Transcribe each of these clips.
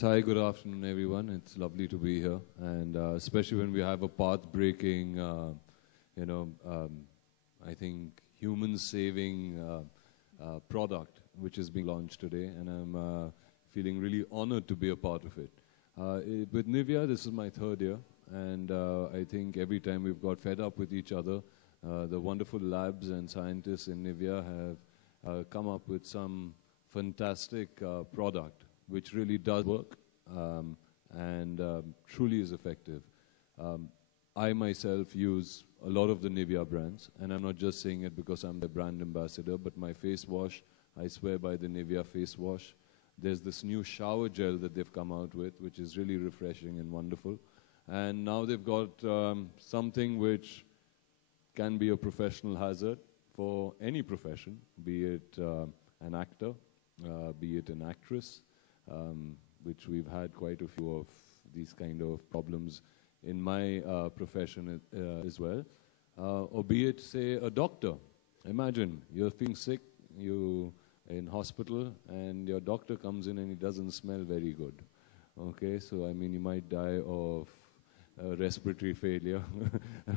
Yes, hi, good afternoon, everyone. It's lovely to be here, and especially when we have a path-breaking, you know, I think human-saving product which is being launched today, and I'm feeling really honored to be a part of it. With Nivea, this is my third year, and I think every time we've got fed up with each other, the wonderful labs and scientists in Nivea have come up with some fantastic product which really does work and truly is effective. I myself use a lot of the Nivea brands, and I'm not just saying it because I'm the brand ambassador, but my face wash, I swear by the Nivea face wash. There's this new shower gel that they've come out with, which is really refreshing and wonderful. And now they've got something which can be a professional hazard for any profession, be it an actor, be it an actress, which we've had quite a few of these kind of problems in my profession as well, or be it, say, a doctor. Imagine you're feeling sick, you in hospital, and your doctor comes in and he doesn't smell very good. Okay, so I mean, you might die of respiratory failure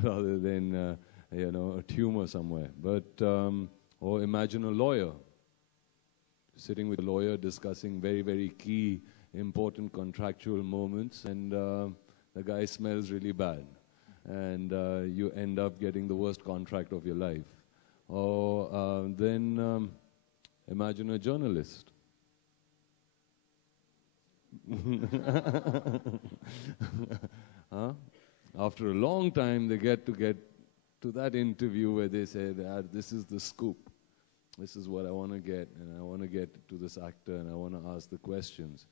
rather than you know, a tumor somewhere. But or imagine a lawyer sitting with a lawyer discussing very, very key, important contractual moments, and the guy smells really bad, and you end up getting the worst contract of your life. Or then imagine a journalist. Huh? After a long time, they get to that interview where they say that this is the scoop. This is what I want to get, and I want to get to this actor, and I want to ask the questions.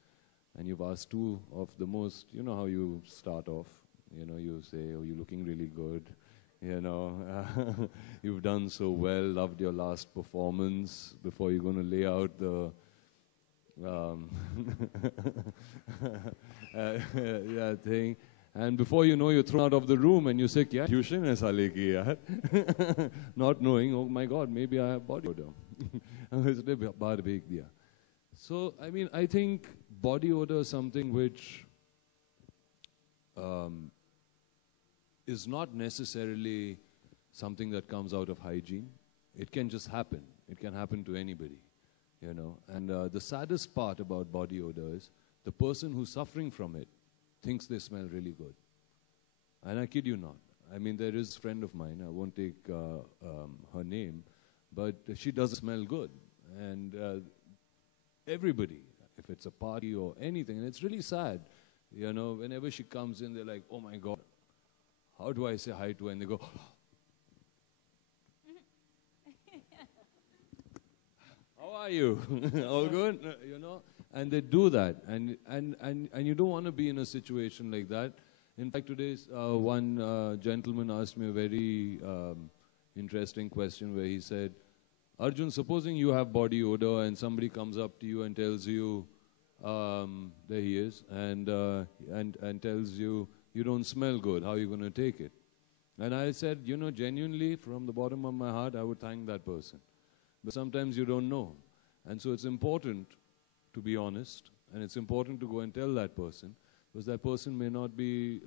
And you've asked two of the most, you know how you start off. You know, you say, oh, you're looking really good. You know, you've done so well, loved your last performance, before you're going to lay out the thing. And before you know, you're thrown out of the room and you say, kya tuition hai sale ki yaar? Not knowing, oh my God, maybe I have body odor. So, I mean, I think body odor is something which is not necessarily something that comes out of hygiene. It can just happen. It can happen to anybody, you know. And the saddest part about body odor is the person who's suffering from it thinks they smell really good. And I kid you not. I mean, there is a friend of mine, I won't take her name, but she does smell good. And everybody, if it's a party or anything, and it's really sad, you know, whenever she comes in, they're like, oh my God, how do I say hi to her? And they go, how are you? All good? You know? And they do that, and you don't want to be in a situation like that. In fact, today, one gentleman asked me a very interesting question where he said, Arjun, supposing you have body odor and somebody comes up to you and tells you, there he is, and tells you, you don't smell good, how are you going to take it? And I said, you know, genuinely, from the bottom of my heart, I would thank that person. But sometimes you don't know. And so it's important to be honest, and it's important to go and tell that person, because that person may not be,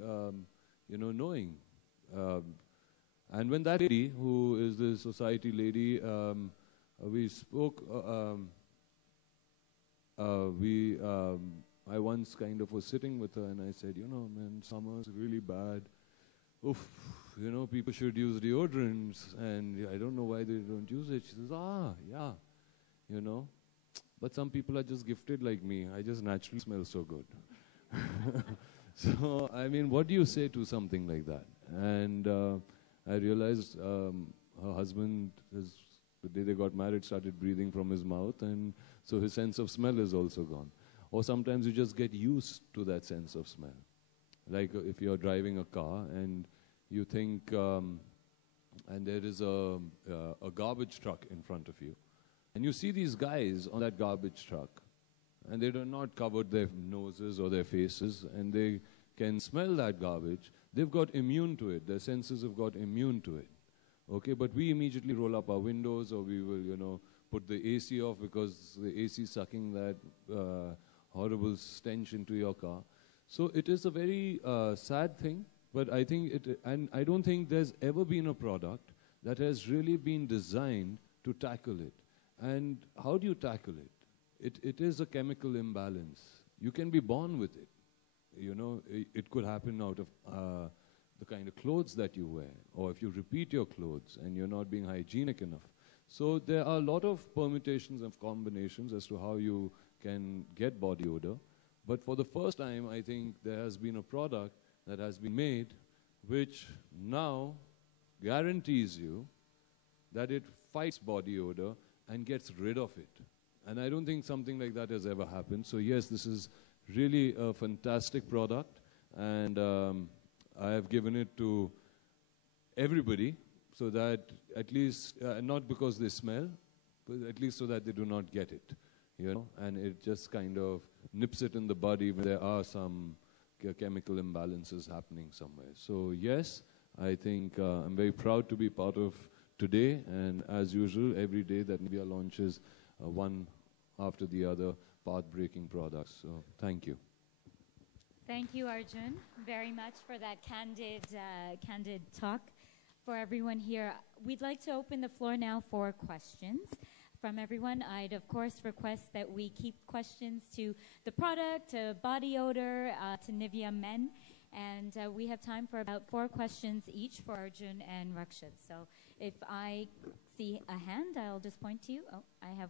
you know, knowing. And when that lady, who is the society lady, we spoke, I once kind of was sitting with her, and I said, you know, man, summer's really bad. Oof, you know, people should use deodorants, and I don't know why they don't use it. She says, yeah, you know. But some people are just gifted like me. I just naturally smell so good. So, I mean, what do you say to something like that? And I realized her husband, the day they got married, started breathing from his mouth, and so his sense of smell is also gone. Or sometimes you just get used to that sense of smell. Like if you're driving a car and you think, and there is a garbage truck in front of you, and you see these guys on that garbage truck, and they do not cover their noses or their faces, and they can smell that garbage. They've got immune to it. Their senses have got immune to it. Okay, but we immediately roll up our windows, or we will, you know, put the AC off because the AC is sucking that horrible stench into your car. So it is a very sad thing, but I think and I don't think there's ever been a product that has really been designed to tackle it. And how do you tackle it? It is a chemical imbalance. You can be born with it. You know, it could happen out of the kind of clothes that you wear, or if you repeat your clothes and you're not being hygienic enough. So there are a lot of permutations and combinations as to how you can get body odor. But for the first time, I think there has been a product that has been made which now guarantees you that it fights body odor and gets rid of it. And I don't think something like that has ever happened. So yes, this is really a fantastic product, and I have given it to everybody so that at least, not because they smell, but at least so that they do not get it, you know, and it just kind of nips it in the body when there are some chemical imbalances happening somewhere. So yes, I think I'm very proud to be part of today, and as usual, every day that Nivea launches one after the other path-breaking products. So thank you. Thank you, Arjun, very much for that candid talk. For everyone here, we'd like to open the floor now for questions from everyone. I'd, of course, request that we keep questions to the product, to body odor, to Nivea Men. And we have time for about 4 questions each for Arjun and Rakshit. So if I see a hand, I'll just point to you. Oh, I have